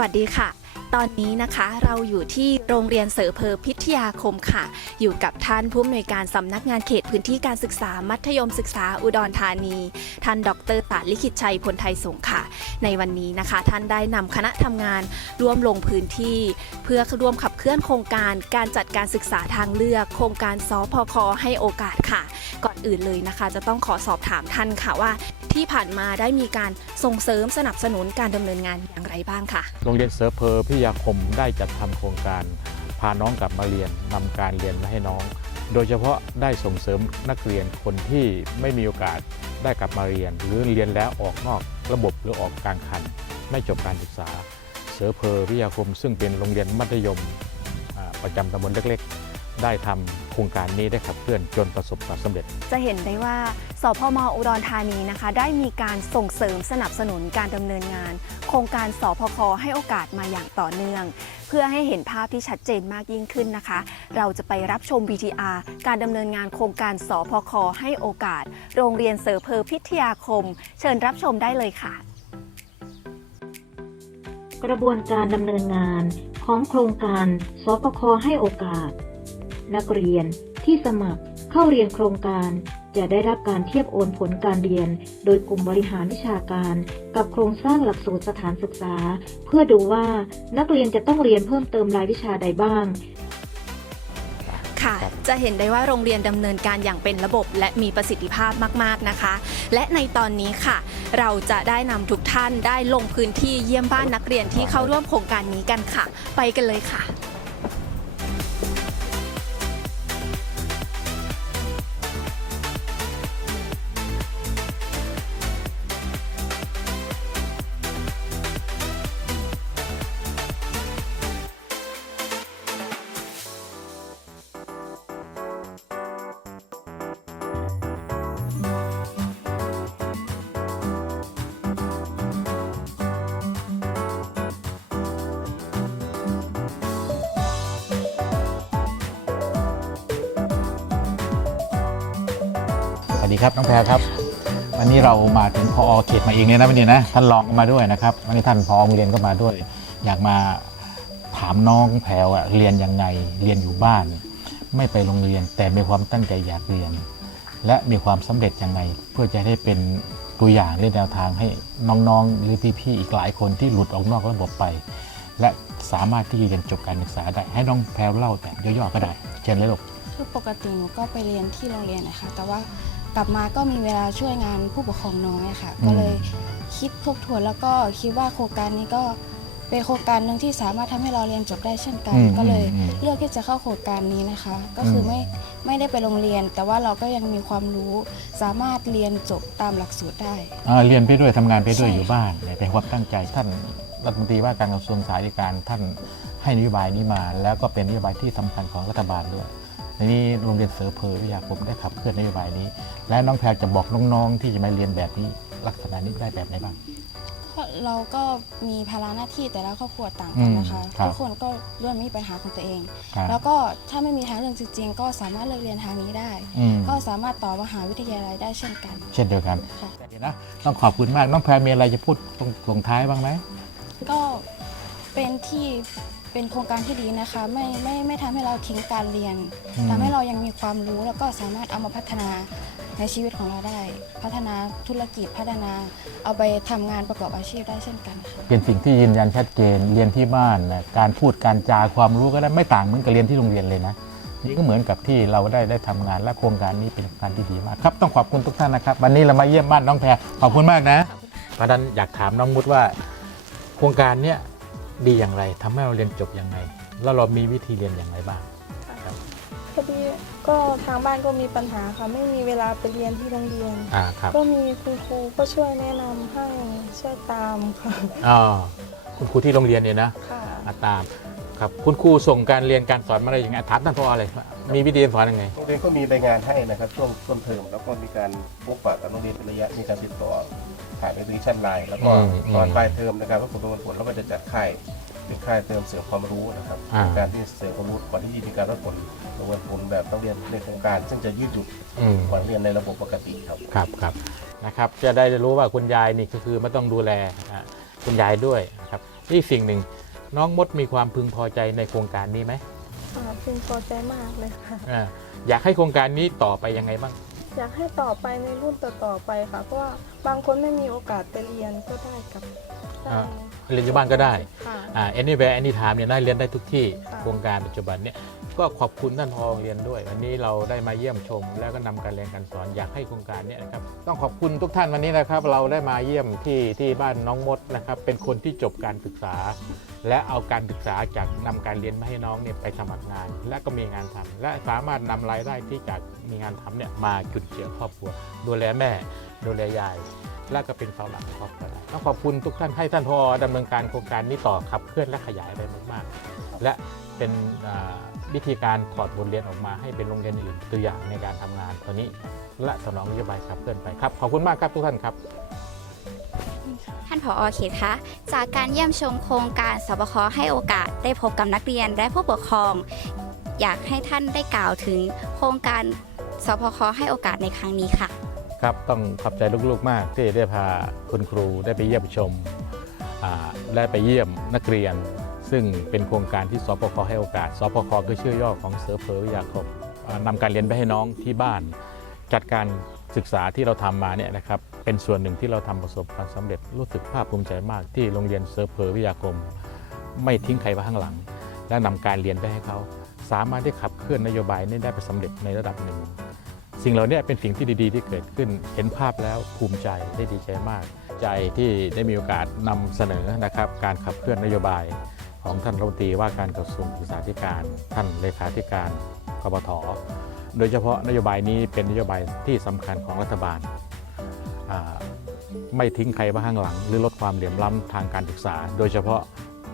วัสดีค่ะ ตอนนี้นะคะเราอยู่ที่โรงเรียนเสอเพอพิทยาคมค่ะ อยู่กับท่านผู้อำนวยการสำนักงานเขตพื้นที่การศึกษามัธยมศึกษาอุดรธานี ท่านดรสารลิขิตชัยพลไทยสงฆ์ค่ะ ในวันนี้นะคะ ท่านได้นำคณะทำงานร่วมลงพื้นที่ เพื่อร่วมขับเคลื่อนโครงการการจัดการศึกษาทางเลือก โครงการสพคให้โอกาสค่ะ ก อื่นเลยนะคะ จะต้องขอสอบถามท่านค่ะว่า ที่ผ่านมาได้มีการส่งเสริมสนับสนุนการดำเนินงานอย่างไรบ้างค่ะ โรงเรียนเสือเพอพิทยาคมได้จัดทำโครงการ พาน้องกลับมาเรียนนำการเรียนมาให้น้อง โดยเฉพาะได้ส่งเสริมนักเรียนคนที่ไม่มีโอกาสได้กลับมาเรียน หรือเรียนแล้วออกนอกระบบหรือออกกลางคัน ไม่จบการศึกษา เสือเพอพิทยาคมซึ่งเป็นโรงเรียนมัธยมอ่าประจำตำบลเล็กๆ ได้ทำโครงการนี้ได้ขับเคลื่อนจนประสบความสำเร็จ จะเห็นได้ว่าสพมอุดรธานีนะคะ ได้มีการส่งเสริมสนับสนุนการดำเนินงาน โครงการสพคให้โอกาสมาอย่างต่อเนื่อง เพื่อให้เห็นภาพที่ชัดเจนมากยิ่งขึ้นนะคะ เราจะไปรับชม VTR การดำเนินงานโครงการสพคให้โอกาส โรงเรียนเสอเพอพิทยาคม เชิญรับชมได้เลยค่ะกระบวนการดำเนินงานของโครงการสปคให้โอกาส นักเรียนที่สมัครเข้าเรียนโครงการ จะได้รับการเทียบโอนผลการเรียน โดยกลุ่มบริหารวิชาการ กับโครงสร้างหลักสูตรสถานศึกษา เพื่อดูว่านักเรียนจะต้องเรียนเพิ่มเติมรายวิชาใดบ้างค่ะจะเห็นได้ว่าโรงเรียนดำเนินการอย่างเป็นระบบและมีประสิทธิภาพมาก ๆ นะคะ และในตอนนี้ค่ะ เราจะได้นำทุกท่านได้ลงพื้นที่เยี่ยมบ้านนักเรียนที่เข้าร่วมโครงการนี้กันค่ะ ไปกันเลยค่ะ ดีครับน้องแพรครับวันนี้เรามาถึงพอเขตมาเองเนี่ยนะวันนี้นะท่านรองก็มาด้วยนะครับวันนี้ท่านพอโรงเรียนก็มาด้วย อยากมาถามน้องแพรอะเรียนยังไงเรียนอยู่บ้าน ไม่ไปโรงเรียนแต่มีความตั้งใจอยากเรียน และมีความสำเร็จยังไง เพื่อจะได้เป็นตัวอย่างหรือแนวทางให้น้องๆหรือพี่ๆอีกหลายคนที่หลุดออกนอกระบบไป และสามารถที่จะเรียนจบการศึกษาได้ให้น้องแพรเล่าแต่ย่อๆก็ได้ เชิญเลยลูกคือปกติหนูก็ไปเรียนที่โรงเรียนนะคะแต่ว่า กลับมาก็มีเวลาช่วยงานผู้ปกครองน้อยค่ะอืมก็เลยคิดทบทวนแล้วก็คิดว่าโครงการนี้ก็เป็นโครงการหนึ่งที่สามารถทำให้เราเรียนจบได้เช่นกันอืมก็เลยอืมเลือกที่จะเข้าโครงการนี้นะคะ ก็คืออมไม่ไม่ได้ไปโรงเรียน แต่ว่าเราก็ยังมีความรู้สามารถเรียนจบตามหลักสูตรได้อ่าเรียนไปด้วยทำงานไปด้วยใช่อยู่บ้านเนี่ยเป็นความตั้งใจท่านรัฐมนตรีว่าการกระทรวงสาธารณการท่านให้นโยบายนี้มา แล้วก็เป็นนโยบายที่สำคัญของรัฐบาลด้วย ในนี้โรงเรียนเสือเพอวิทยาคมได้ขับเคลื่อนนโยบายนี้ และน้องแพรจะบอกน้องๆที่จะมาเรียนแบบนี้ ลักษณะนี้ได้แบบไหนบ้างเพราะเราก็มีภาระหน้าที่แต่ละครอบครัวต่างกันนะคะอืมครับทุกคนก็ร่วมมีปัญหาของตัวเอง ครับ แล้วก็ถ้าไม่มีทางเลือกจริงๆ ก็สามารถเลือกเรียนทางนี้ได้ อืมก็สามารถต่อมหาวิทยาลัยได้เช่นกัน เช่นเดียวกันค่ะเดี๋ยวนะต้องขอบคุณมากน้องแพรมีอะไรจะพูดตรงลงท้ายบ้างไหม ก็เป็นที่ เป็นโครงการที่ดีนะคะ ไม่ไม่ไม่ทำให้เราทิ้งการเรียนอืม ทำให้เรายังมีความรู้แล้วก็สามารถเอามาพัฒนาในชีวิตของเราได้ พัฒนาธุรกิจพัฒนา เอาไปทำงานประกอบอาชีพได้เช่นกันค่ะเป็นสิ่งที่ยืนยันชัดเจนเรียนที่บ้านนะการพูดการจาความรู้ก็ได้ไม่ต่างเหมือนกับเรียนที่โรงเรียนเลยนะนี่ก็เหมือนกับที่เราได้ได้ทำงานและโครงการนี้เป็นโครงการที่ดีมากครับต้องขอบคุณทุกท่านนะครับ วันนี้เรามาเยี่ยมบ้านน้องแพรขอบคุณมากนะเพราะฉะนั้นอยากถามน้องมุดว่า โครงการเนี้ย ดีอย่างไรทำให้เราเรียนจบยังไง แล้วเรามีวิธีเรียนอย่างไรบ้างพอดีก็ทางบ้านก็มีปัญหาค่ะ ไม่มีเวลาไปเรียนที่โรงเรียน อ่าครับก็มีคุณครูก็ช่วยแนะนำให้ช่วยตามค่ะอ๋อคุณครูที่โรงเรียนเนี่ยนะค่ะอาตามครับคุณครูส่งการเรียนการสอนมาอะไรอย่างไงถามท่านพอเลยมีวิธีสอนยังไงโรงเรียนก็มีรายงานให้นะครับช่วงต้นเทอมแล้วก็มีการพบปะกับโรงเรียนเป็นระยะมีการติดต่อ ผ่านแอปพลิเคชันไลน์แล้วก็อืมตอนอืมปลายเทอมนะครับก็ผลประมวลผลแล้วก็จะจัดค่ายเป็นค่ายเติมเสริมความรู้นะครับอ่าเป็นการที่เสริมความรู้ก่อนที่จะมีการวัดผลประมวลผลแบบนักเรียนในโครงการ ซึ่งจะยืดหยุ่นอืม กว่านักเรียนในระบบปกติครับ ครับครับนะครับจะได้รู้ว่าคุณยายนี่ก็คือไม่ต้องดูแลอ่าคุณยายด้วยนะครับอีกสิ่งหนึ่งน้องมดมีความพึงพอใจในโครงการนี้ไหมอ่าพึงพอใจมากเลยค่ะ อาอยากให้โครงการนี้ต่อไปยังไงบ้าง อยากให้ต่อไปในรุ่นต่อๆไปค่ะเพราะว่าบางคนไม่มีโอกาสไปเรียนก็ได้กับได้อ่าเรียนอยู่บ้านก็ได้ ค่ะ อ่า anywhere anytime เนี่ยได้เรียนได้ทุกที่ค่ะโครงการปัจจุบันเนี่ย ก็ขอบคุณท่านพอโรงเรียนด้วย วันนี้เราได้มาเยี่ยมชม แล้วก็นำการเรียนการสอนอยากให้โครงการนี้นะครับต้องขอบคุณทุกท่านวันนี้นะครับ เราได้มาเยี่ยมที่ที่บ้านน้องมดนะครับ เป็นคนที่จบการศึกษา และเอาการศึกษาจากนำการเรียนมาให้น้องเนี่ยไปสมัครงาน และก็มีงานทำและสามารถนำรายได้ที่จากมีงานทำเนี่ยมาจุนเจือครอบครัว ดูแลแม่ ดูแลยายและก็เป็นเสาหลักครอบครัวต้องขอบคุณทุกท่านให้ท่านพอดำเนินการโครงการนี้ต่อขับเคลื่อนและขยายไปมากๆ และ เป็นอ่าวิธีการถอดบทเรียนออกมาให้เป็นโรงเรียนอื่นตัวอย่างในการทำงานตัวนี้ และสนองนโยบายขับเคลื่อนไปครับ ขอบคุณมากครับทุกท่านครับ ท่านผอเขตคะ จากการเยี่ยมชมโครงการสบคให้โอกาสได้พบกับนักเรียนและผู้ปกครอง อยากให้ท่านได้กล่าวถึงโครงการสบคให้โอกาสในครั้งนี้ค่ะ ครับต้องขอบใจลูกๆมากที่ได้พาคุณครูได้ไปเยี่ยมชมอ่าได้ไปเยี่ยมนักเรียน ซึ่งเป็นโครงการที่สปคให้โอกาสสปคคือชื่อย่อของเซิร์ฟเฟอร์วิทยาคมนำการเรียนไปให้น้องที่บ้าน จัดการศึกษาที่เราทำมาเนี่ยนะครับเป็นส่วนหนึ่งที่เราทำประสบความสำเร็จรู้สึกภาคภูมิใจมากที่โรงเรียนเซิร์ฟเฟอร์วิทยาคม ไม่ทิ้งใครไว้ข้างหลัง และนำการเรียนไปให้เขา สามารถได้ขับเคลื่อนนโยบายนี้ได้ไปสำเร็จในระดับหนึ่ง สิ่งเหล่านี้เป็นสิ่งที่ดีๆ ที่เกิดขึ้นเห็นภาพแล้วภูมิใจได้ดีใจมาก ใจที่ได้มีโอกาสนำเสนอนะครับการขับเคลื่อนนโยบาย ของท่านรัฐมนตรีว่าการกระทรวงศึกษาธิการ ท่านเลขาธิการกบทโดยเฉพาะนโยบายนี้เป็นนโยบายที่สำคัญของรัฐบาล ไม่ทิ้งใครไว้ข้างหลัง หรือลดความเหลื่อมล้ำทางการศึกษา โดยเฉพาะ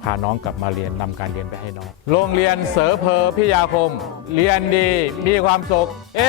พาน้องกลับมาเรียนนำการเรียนไปให้น้อง โรงเรียนเสอเพอพิยาคม เรียนดีมีความสุข เอ